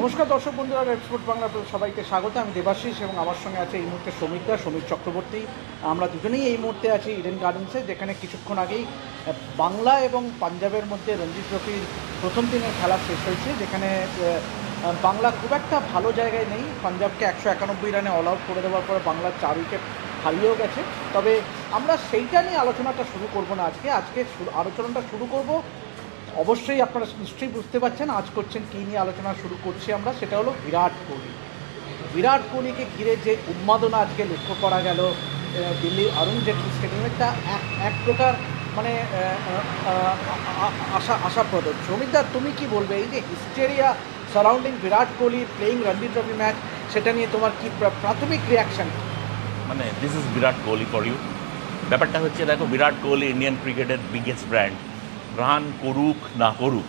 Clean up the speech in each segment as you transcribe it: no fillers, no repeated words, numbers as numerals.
নমস্কার দর্শক বন্ধুরা, রেড স্পোর্ট বাংলা সবাইকে স্বাগত। আমি দেবাশিস এবং আমার সঙ্গে আছে এই মুহূর্তে সমীর চক্রবর্তী। আমরা দুজনেই এই মুহূর্তে আছি ইডেন গার্ডেন্সে, যেখানে কিছুক্ষণ আগেই বাংলা এবং পাঞ্জাবের মধ্যে রঞ্জি ট্রফির প্রথম দিনের খেলা শেষ হয়েছে, যেখানে বাংলা খুব একটা ভালো জায়গায় নেই। পাঞ্জাবকে 191 রানে অল আউট করে দেওয়ার পরে বাংলার 4 উইকেট হারিয়েও গেছে। তবে আমরা সেইটা নিয়ে আলোচনাটা শুরু করব না আজকে আলোচনাটা শুরু করব, অবশ্যই আপনারা নিশ্চয়ই বুঝতে পারছেন আজ করছেন কী নিয়ে আলোচনা শুরু করছি আমরা। সেটা হলো বিরাট কোহলিকে ঘিরে যে উন্মাদনা আজকে লক্ষ্য করা গেল দিল্লির অরুণ জেটলি স্টেডিয়ামটা এক প্রকার মানে আশাপ্রদ। সৌমিকদা, তুমি কি বলবে এই যে hysteria surrounding Virat Kohli playing Ranji trophy match, সেটা নিয়ে তোমার কি প্রাথমিক রিয়াকশন? মানে this is Virat Kohli for you. ব্যাপারটা হচ্ছে, দেখো, বিরাট কোহলি ইন্ডিয়ান ক্রিকেটের বিগেস্ট ব্র্যান্ড। রান করুক না করুক,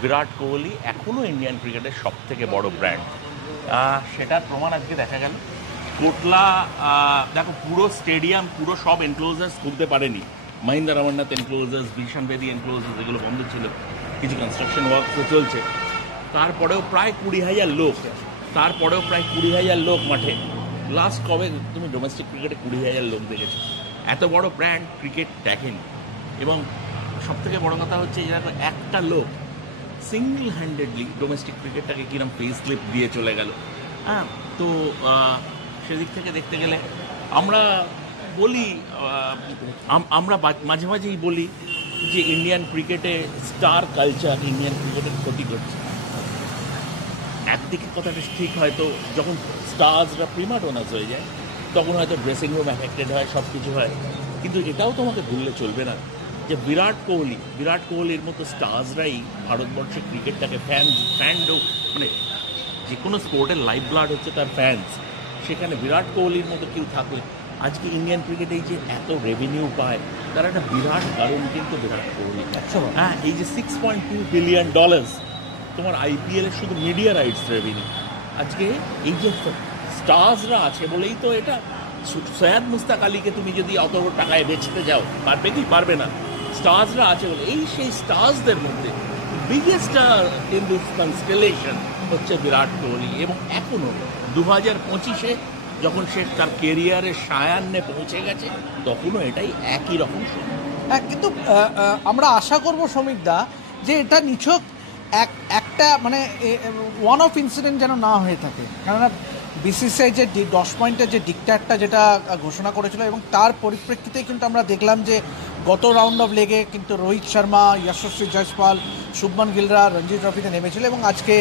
বিরাট কোহলি এখনও ইন্ডিয়ান ক্রিকেটের সব থেকে বড় ব্র্যান্ড। সেটার প্রমাণ আজকে দেখা গেল। কোটলা, দেখো, পুরো স্টেডিয়াম, পুরো সব এনক্লোজার্স খুলতে পারেনি। মহিন্দ্রা রমন্নাথ এনক্লোজার্স, বিশান বেদি এনক্লোজার্স, এগুলো বন্ধ ছিল। কিছু কনস্ট্রাকশন ওয়ার্ক তো চলছে। তারপরেও প্রায় 20,000 লোক মাঠে। লাস্ট কবে তুমি ডোমেস্টিক ক্রিকেটে 20,000 লোক দেখেছো? এত বড় ব্র্যান্ড ক্রিকেট দেখেনি। এবং সবথেকে বড় কথা হচ্ছে, এরকম একটা লোক সিঙ্গল হ্যান্ডেডলি ডোমেস্টিক ক্রিকেটটাকে কিরম ফেস স্লিপ দিয়ে চলে গেল। তো সেদিক থেকে দেখতে গেলে আমরা বলি, আমরা মাঝে মাঝেই বলি যে ইন্ডিয়ান ক্রিকেটে স্টার কালচার ইন্ডিয়ান ক্রিকেটের ক্ষতি করছে। একদিকে কথাটা ঠিক, হয়তো যখন স্টার্সরা প্রিমাডোনাস হয়ে যায় তখন হয়তো ড্রেসিং রুম অ্যাফেক্টেড হয়, সব কিছু হয়। কিন্তু এটাও তোমাকে ভুললে চলবে না যে বিরাট কোহলির মতো স্টার্সরাই ভারতবর্ষের ক্রিকেটটাকে মানে যে কোনো স্পোর্টের লাইফ ব্লাড হচ্ছে তার ফ্যান্স। সেখানে বিরাট কোহলির মতো কেউ থাকলে আজকে ইন্ডিয়ান ক্রিকেটে এই যে এত রেভিনিউ পায়, তার একটা বিরাট কারণ কিন্তু বিরাট কোহলি। হ্যাঁ, এই যে $6.2 বিলিয়ন তোমার আইপিএল এর শুধু মিডিয়া রাইটস রেভিনিউ। আজকে এই যে স্টার্সরা আছে বলেই তো এটা। সৈয়দ মুস্তাক আলীকে তুমি যদি অত টাকায় বেচতে যাও, পারবে কি? পারবে না। স্টার্সরা আছে বলে। সেই স্টার্সদের মধ্যে biggest star in this constellation হচ্ছে বিরাট কোহলি। এবং এখনও 2025-এ যখন সে তার কেরিয়ারের সায়ান্নে পৌঁছে গেছে, তখনও এটাই একই রকম সময়। কিন্তু আমরা আশা করব সমীরদা যে এটা নিছক একটা মানে ওয়ান অফ ইনসিডেন্ট যেন না হয়ে থাকে। কেননা বিসিসিআই যে 10 পয়েন্টের যে ডিক্টেটটা যেটা ঘোষণা করেছিল, এবং তার পরিপ্রেক্ষিতে কিন্তু আমরা দেখলাম যে গত রাউন্ড অফ লেগে কিন্তু রোহিত শর্মা, যশস্বী জয়সওয়াল, শুভমান গিলরা রঞ্জি ট্রফিতে নেমেছিল। এবং আজকে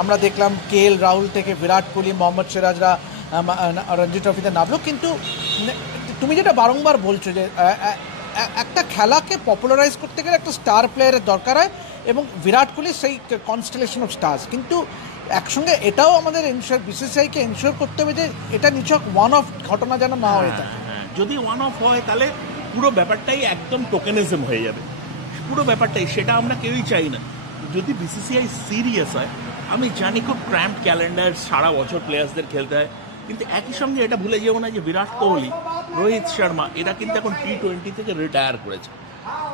আমরা দেখলাম KL রাহুল থেকে বিরাট কোহলি, মোহাম্মদ সিরাজরা রঞ্জি ট্রফিতে নামলো। কিন্তু তুমি যেটা বারংবার বলছো যে একটা খেলাকে পপুলারাইজ করতে গেলে একটা স্টার প্লেয়ারের দরকার হয়, এবং বিরাট কোহলি সেই কনস্টেলেশন অফ স্টার্স। কিন্তু একসঙ্গে এটাও আমাদের বিসিসিআইকে এনশিওর করতে হবে যে এটা নিছক ওয়ান অফ ঘটনা যেন না হয়ে থাকে। যদি ওয়ান অফ হয় তাহলে পুরো ব্যাপারটাই একদম টোকেনিজম হয়ে যাবে, পুরো ব্যাপারটাই। সেটা আমরা কেউই চাই না। যদি বিসিসিআই সিরিয়াস হয়, আমি জানি খুব ক্র্যাম্পড ক্যালেন্ডার, সারা বছর প্লেয়ার্সদের খেলতে হয়, কিন্তু একই সঙ্গে এটা ভুলে যেও না যে বিরাট কোহলি, রোহিত শর্মা এরা কিন্তু এখন T20 থেকে রিটায়ার করেছে।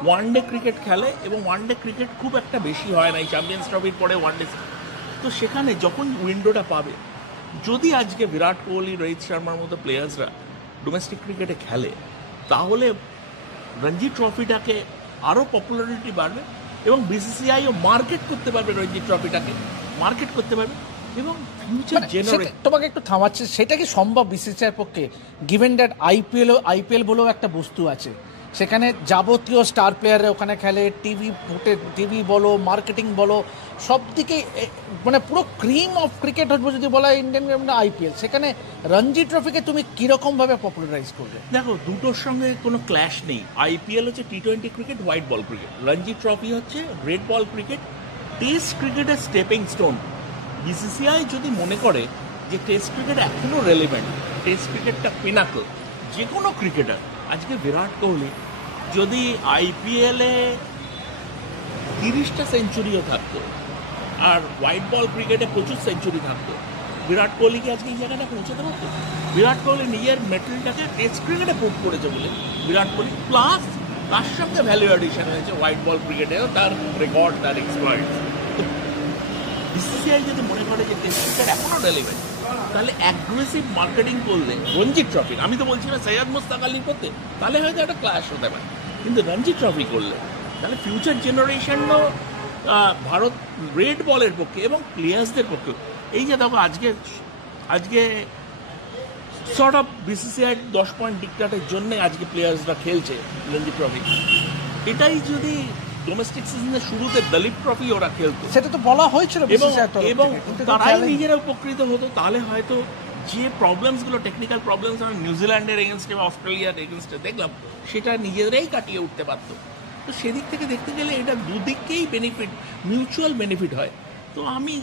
ওয়ানডে ক্রিকেট খেলে, এবং ওয়ানডে ক্রিকেট খুব একটা বেশি হয় না। এই চ্যাম্পিয়ন্স ট্রফির পরে ওয়ানডে, তো সেখানে যখন উইন্ডোটা পাবে, যদি আজকে বিরাট কোহলি, রোহিত শর্মার মতো প্লেয়ার্সরা ডোমেস্টিক ক্রিকেটে খেলে, তাহলে রঞ্জি ট্রফিটাকে আরও পপুলারিটি বাড়বে, এবং বিসিসিআইও মার্কেট করতে পারবে, রঞ্জি ট্রফিটাকে মার্কেট করতে পারবে, এবং ফিউচার জেনারেশন। তোমাকে একটু থামাচ্ছে, সেটা কি সম্ভব বিসিসিআইয়ের পক্ষে, গিভেন দ্যাট আইপিএল বলেও একটা বস্তু আছে, সেখানে যাবতীয় স্টার প্লেয়াররা ওখানে খেলে, টিভি বলো, মার্কেটিং বলো, সব দিকে মানে পুরো ক্রিম অফ ক্রিকেট হচ্ছে যদি বলা হয় ইন্ডিয়ান আইপিএল। সেখানে রঞ্জি ট্রফিকে তুমি কীরকমভাবে পপুলারাইজ করবে? দেখো, দুটোর সঙ্গে কোনো ক্ল্যাশ নেই। আইপিএল হচ্ছে T20 cricket, white ball cricket. Ranji trophy হচ্ছে রেড বল ক্রিকেট, টেস্ট ক্রিকেটের স্টেপিং স্টোন। বিসিসিআই যদি মনে করে যে টেস্ট ক্রিকেট এখনও রেলিভেন্ট, টেস্ট ক্রিকেটটা পিনাকল, যে কোনো ক্রিকেটার, আজকে বিরাট কোহলি যদি আইপিএলে 30টা সেঞ্চুরিও থাকতো, আর হোয়াইট বল ক্রিকেটে প্রচুর সেঞ্চুরি থাকতো, বিরাট কোহলিকে আজকে এই জায়গাটা পৌঁছাতে পারতো। বিরাট কোহলি নিজের মেটেরিয়ালটাকে টেস্ট ক্রিকেটে প্রুভ করেছে বলে বিরাট কোহলি, প্লাস তার সঙ্গে ভ্যালু অ্যাডিশন হয়েছে হোয়াইট বল ক্রিকেটেও, তার রেকর্ড, তার এক্সপ্লয়েড। বিসিসিআই যদি মনে করে যে টেস্ট ক্রিকেট এখনও রেলিভেন্ট, তাহলে অ্যাগ্রেসিভ মার্কেটিং করলে রঞ্জি ট্রফির, আমি তো বলছি না সৈয়দ মুস্তাক আলীর করতে, তাহলে হয়তো একটা ক্লাশ হতে পারে, কিন্তু রঞ্জি ট্রফি করলে তাহলে ফিউচার জেনারেশনও ভারত রেড বলের পক্ষে এবং প্লেয়ার্সদের পক্ষে, এই যে দেখো আজকে সর্ট অফ বিসিসিআই 10 পয়েন্ট ডিক্টাটের জন্য আজকে প্লেয়ার্সরা খেলছে রঞ্জি ট্রফি। এটাই যদি ডোমেস্টিক সিজনের শুরুতে দলীপ ট্রফি ওরা খেলতো, সেটা তো বলা হয়েছিল এবং তারাই নিজেরা উপকৃত হতো, তাহলে হয়তো যে প্রবলেমসগুলো, টেকনিক্যাল প্রবলেমস আমরা নিউজিল্যান্ডের এগেনস্টে বা অস্ট্রেলিয়ার এগেনস্টে দেখলাম, সেটা নিজেরাই কাটিয়ে উঠতে পারতো। তো সেদিক থেকে দেখতে গেলে এটা দুদিককেই বেনিফিট, মিউচুয়াল বেনিফিট হয়। তো আমি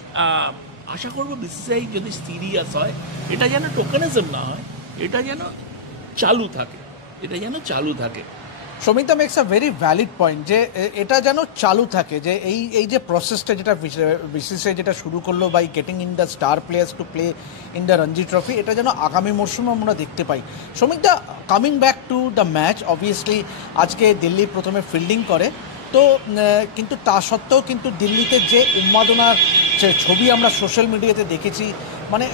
আশা করবো বিসিসিআই যদি সিরিয়াস হয়, এটা যেন টোকেনিজম না হয়, এটা যেন চালু থাকে। Samita makes a very valid point, যে এটা যেন চালু থাকে, যে এই যে প্রসেসটা যেটা বিসিসিআই যেটা শুরু করলো by getting in the star players to play in the Ranji trophy, এটা যেন আগামী মরশুমে আমরা দেখতে পাই। Samita, coming back to the match, obviously আজকে দিল্লি প্রথমে ফিল্ডিং করে, তো কিন্তু তা সত্ত্বেও কিন্তু দিল্লিতে যে উন্মাদনার যে ছবি আমরা সোশ্যাল মিডিয়াতে দেখেছি, মানে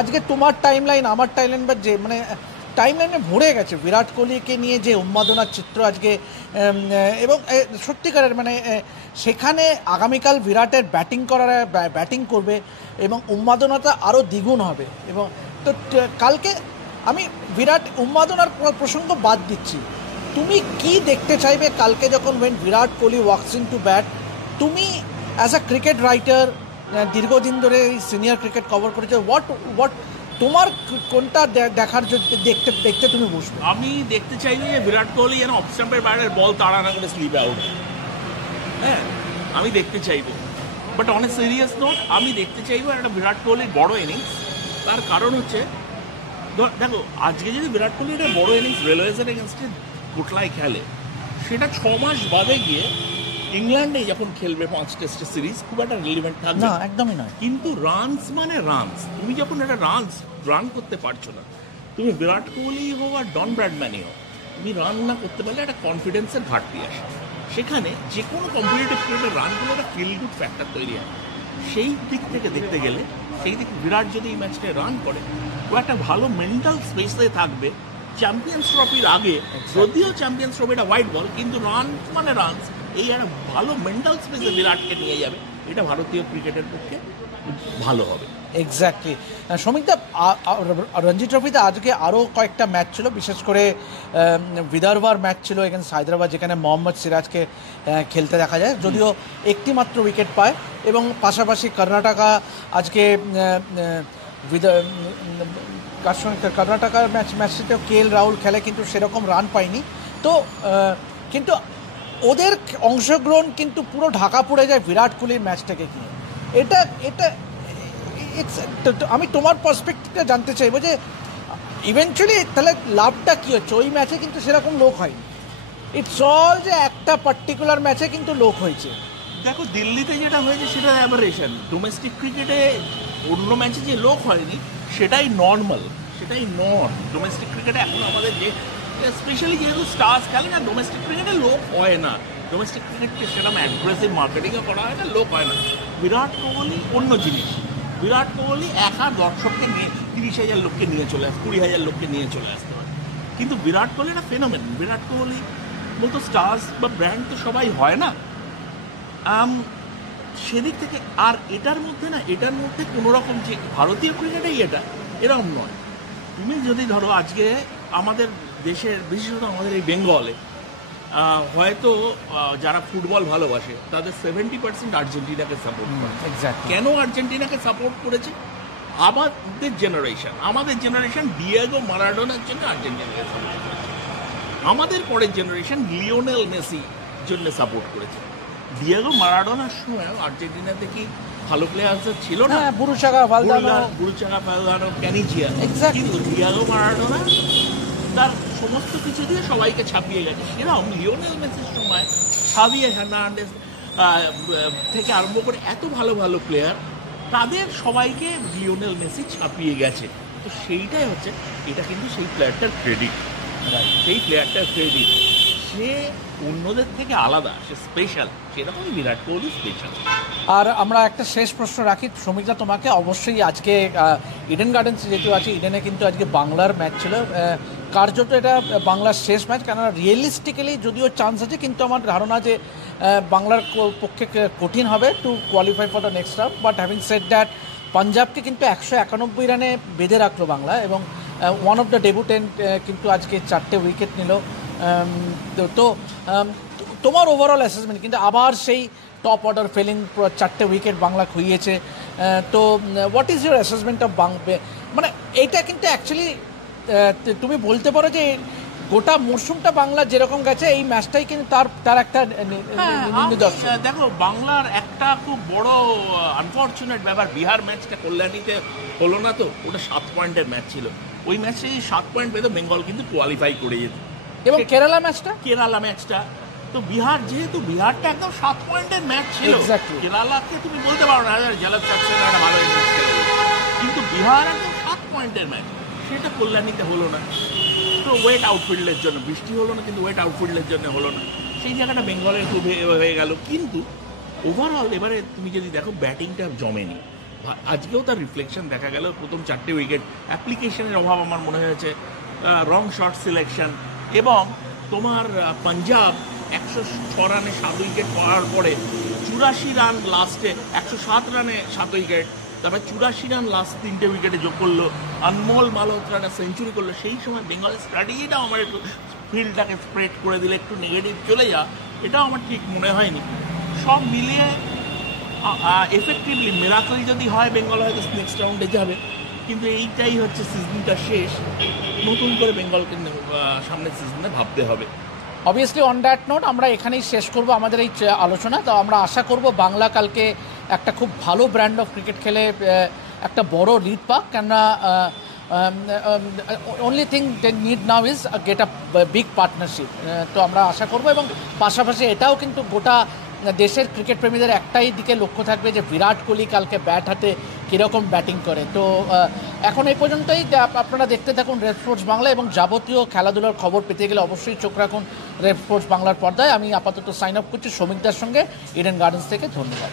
আজকে তোমার টাইমলাইন আমার টাইমলাইন বা যে মানে টাইমলাইনে ভরে গেছে বিরাট কোহলিকে নিয়ে যে উন্মাদনার চিত্র আজকে, এবং সত্যিকারের মানে সেখানে আগামীকাল বিরাটের ব্যাটিং করবে এবং উন্মাদনাটা আরও দ্বিগুণ হবে। এবং তো কালকে আমি বিরাট উন্মাদনার প্রসঙ্গ বাদ দিচ্ছি, তুমি কি দেখতে চাইবে কালকে যখন Virat Kohli walks in to bat? তুমি অ্যাজ আ ক্রিকেট রাইটার, দীর্ঘদিন ধরে এই সিনিয়র ক্রিকেট কভার করেছো, হোয়াট তোমার কোনটা দেখতে তুমি বসবে? আমি দেখতে চাইলে যে বিরাট কোহলি যেন অফ স্টাম্পের বাইরের বল তাড়া না করে স্লিপ আউট, হ্যাঁ আমি দেখতে চাইবো। But on a serious note, আমি দেখতে চাইবো একটা বিরাট কোহলির বড় ইনিংস। তার কারণ হচ্ছে দেখো, আজকে যদি বিরাট কোহলি একটা বড় ইনিংস রেলওয়েজের এগেনস্টে কোটলায় খেলে, সেটা 6 মাস বাদে গিয়ে ইংল্যান্ডে যখন খেলবে 5 টেস্টের সিরিজ, খুব একটা রিলিভেন্ট থাকবে না, একদমই নয়। কিন্তু রানস মানে রানস, তুমি যখন একটা রান করতে পারছো না, তুমি বিরাট কোহলি হোক আর ডন ব্র্যাডম্যানই হোক, তুমি রান না করতে পারলে একটা কনফিডেন্সের ঘাটতি আসে। সেখানে যে কোনো কম্পিটিটিভ ক্রিকেটের রানগুলো একটা ফিল গুড ফ্যাক্টর তৈরি হয়। সেই দিক থেকে দেখতে গেলে, সেই দিকে বিরাট যদি এই ম্যাচটায় রান করে, ও একটা ভালো মেন্টাল স্পেসে থাকবে চ্যাম্পিয়ন্স ট্রফির আগে। যদিও চ্যাম্পিয়ন্স ট্রফিটা হোয়াইট বল, কিন্তু রান মানে রানস, এই একটা ভালো মেন্টাল স্পেসে বিরাটকে নিয়ে যাবে, এটা ভারতীয় ক্রিকেটের পক্ষে ভালো হবে। এক্স্যাক্টলি। সমিতা, রঞ্জি ট্রফিতে আজকে আরও কয়েকটা ম্যাচ ছিল, বিশেষ করে বিদর্ভার ম্যাচ ছিল এগেন্স্ট হায়দ্রাবাদ, যেখানে মোহাম্মদ সিরাজকে খেলতে দেখা যায়, যদিও একটি মাত্র উইকেট পায়। এবং পাশাপাশি কর্ণাটকা আজকে কর্ণাটকার ম্যাচটিতেও KL রাহুল খেলে, কিন্তু সেরকম রান পায়নি। তো কিন্তু ওদের অংশগ্রহণ কিন্তু পুরো ঢাকা পড়ে যায় বিরাট কোহলির ম্যাচটাকে নিয়ে। এটা আমি তোমার পার্সপেক্টিভটা জানতে চাইবো যে ইভেনচুয়ালি তাহলে লাভটা কী হচ্ছে? ওই ম্যাচে কিন্তু সেরকম লোক হয়নি, ইটস অল যে একটা পার্টিকুলার ম্যাচে কিন্তু লোক হয়েছে। দেখো, দিল্লিতে যেটা হয়েছে সেটা অ্যাবারেশন। ডোমেস্টিক ক্রিকেটে অন্য ম্যাচে যে লোক হয়নি সেটাই নর্মাল, সেটাই ডোমেস্টিক ক্রিকেটে এখন আমাদের যে স্পেশালি যেহেতু স্টার্স খেলে না, ডোমেস্টিক ক্রিকেটে লোক হয় না। ডোমেস্টিক ক্রিকেটকে সেরকম অ্যাগ্রেসিভ মার্কেটিংও করা হয় না, লোক হয় না। বিরাট কোহলি অন্য জিনিস। বিরাট কোহলি একা দর্শককে নিয়ে 30,000 লোককে নিয়ে চলে আসে, 20,000 লোককে নিয়ে চলে আসতে পারে। কিন্তু বিরাট কোহলি একটা ফেনোমেন। বিরাট কোহলি মতো স্টার্স বা ব্র্যান্ড তো সবাই হয় না। সেদিক থেকে আর এটার মধ্যে কোনো রকম যে ভারতীয় ক্রিকেটেই এরকম নয়। তুমি যদি ধরো আজকে আমাদের দেশের, বিশেষত আমাদের এই বেঙ্গলে হয়তো যারা ফুটবল ভালোবাসে তাদের 70% আর্জেন্টিনাকে সাপোর্ট করে। কেন আর্জেন্টিনাকে সাপোর্ট করেছে? আমাদের জেনারেশন ডিয়েগো মারাডোনার জন্য আর্জেন্টিনাকে সাপোর্ট করেছে। আমাদের পরের জেনারেশন লিওনেল মেসি জন্য সাপোর্ট করেছে। ডিয়েগো মারাডোনার সময় আর্জেন্টিনাতে কি ভালো প্লেয়ারদের ছিল না? বুরুচাগা ভালদানো, ক্যানিজিয়া। কিন্তু ডিয়েগো মারাডোনা তার সমস্ত কিছু দিয়ে সবাইকে ছাপিয়ে গেছে। সেরকম লিওনেল মেসির সময় সাভিয়ে হার্নান্ডেজ থেকে আরম্ভ করে এত ভালো ভালো প্লেয়ার, তাদের সবাইকে লিওনেল মেসি ছাপিয়ে গেছে। তো সেইটাই হচ্ছে, এটা কিন্তু সেই প্লেয়ারটার ক্রেডিট, সে অন্যদের থেকে আলাদা, সে স্পেশাল, সেরকমই বিরাট কোহলি স্পেশাল। আর আমরা একটা শেষ প্রশ্ন রাখি সৌমিকদা তোমাকে, অবশ্যই আজকে ইডেন গার্ডেন্স যেহেতু আছে, ইডেনে কিন্তু আজকে বাংলার ম্যাচ ছিল, কার্যত এটা বাংলার শেষ ম্যাচ, কেননা রিয়েলিস্টিক্যালি যদিও চান্স আছে, কিন্তু আমার ধারণা যে বাংলার পক্ষে কঠিন হবে to qualify for the next round. But having said that, পাঞ্জাবকে কিন্তু 191 রানে বেঁধে রাখলো বাংলা, এবং ওয়ান অফ দ্য ডেবুটেন্ট কিন্তু আজকে 4টে উইকেট নিল। তো তোমার ওভারঅল অ্যাসেসমেন্ট, কিন্তু আবার সেই টপ অর্ডার ফেলিং, 4টে উইকেট বাংলা খুইয়েছে, তো what is your assessment of মানে এইটা কিন্তু অ্যাকচুয়ালি তুমি বলতে পারো যে গোটা মরশুমটা বাংলা যেরকম গেছে, এই ম্যাচটাই কিন্তু তার একটা নিদর্শন। দেখো, বাংলার একটা খুব বড় আনফর্চুনেট ব্যাপার, বিহার ম্যাচটা কল্যাণীতে হলো না, তো ওটা 7 পয়েন্টের ম্যাচ ছিল, ওই ম্যাচে 7 পয়েন্ট পেতো বেঙ্গল কিন্তু কোয়ালিফাই করে যেত। এবং কেরালা ম্যাচটা তো বিহার, যেহেতু বিহারটা একদম 7 পয়েন্টের ম্যাচ ছিল, কেরালাকে তুমি বলতে পারো না জেলার সাকসেস একটা ভালো ইনিংস খেলে, কিন্তু বিহার একদম 7 পয়েন্টের ম্যাচ, সেটা কল্যাণীতে হলো না। তো ওয়েট আউটফিল্ডের জন্য বৃষ্টি হলো না, কিন্তু ওয়েট আউটফিল্ডের জন্য হলো না, সেই জায়গাটা বেঙ্গলের খুব হয়ে গেল। কিন্তু ওভারঅল এবারে তুমি যদি দেখো, ব্যাটিংটা জমেনি, আজকেও তার রিফ্লেকশন দেখা গেল। প্রথম 4টে উইকেট অ্যাপ্লিকেশনের অভাব আমার মনে হয়েছে, রং শট সিলেকশন, এবং তোমার পাঞ্জাব 106 রানে 7 উইকেট পাওয়ার পরে 84 রান লাস্টে, 107 রানে 7 উইকেট, তারপর 84 রান লাস্ট 3টে উইকেটে যোগ করলো, আনমোল মালহোত্রাটা সেঞ্চুরি করলো। সেই সময় বেঙ্গলের স্ট্র্যাটেজিটাও আমার একটু ফিল্ডটাকে স্প্রেড করে দিলে একটু নেগেটিভ চলে যা, এটাও আমার ঠিক মনে হয়নি। সব মিলিয়ে এফেক্টিভলি মিরাকল যদি হয়, বেঙ্গল হয়তো নেক্সট রাউন্ডে যাবে, কিন্তু এইটাই হচ্ছে সিজনটা শেষ, নতুন করে বেঙ্গলকে সামনের সিজনে ভাবতে হবে। অবভিয়াসলি অন দ্যাট নোট আমরা এখানেই শেষ করব আমাদের এই আলোচনা। তো আমরা আশা করব বাংলা কালকে একটা খুব ভালো ব্র্যান্ড অফ ক্রিকেট খেলে একটা বড় লিড পাক, কেননা only thing they need now is get a big partnership. তো আমরা আশা করব, এবং পাশাপাশি এটাও কিন্তু গোটা দেশের ক্রিকেট প্রেমীদের একটাই দিকে লক্ষ্য থাকবে যে বিরাট কোহলি কালকে ব্যাট হাতে কীরকম ব্যাটিং করে। তো এখন এই পর্যন্তই, আপনারা দেখতে থাকুন রেড স্পোর্টস বাংলা, এবং যাবতীয় খেলাধুলার খবর পেতে গেলে অবশ্যই চোখ রাখুন রেড স্পোর্টস বাংলার পর্দায়। আমি আপাতত সাইন আপ করছি সৌমিকদার সঙ্গে ইডেন গার্ডেন্স থেকে। ধন্যবাদ।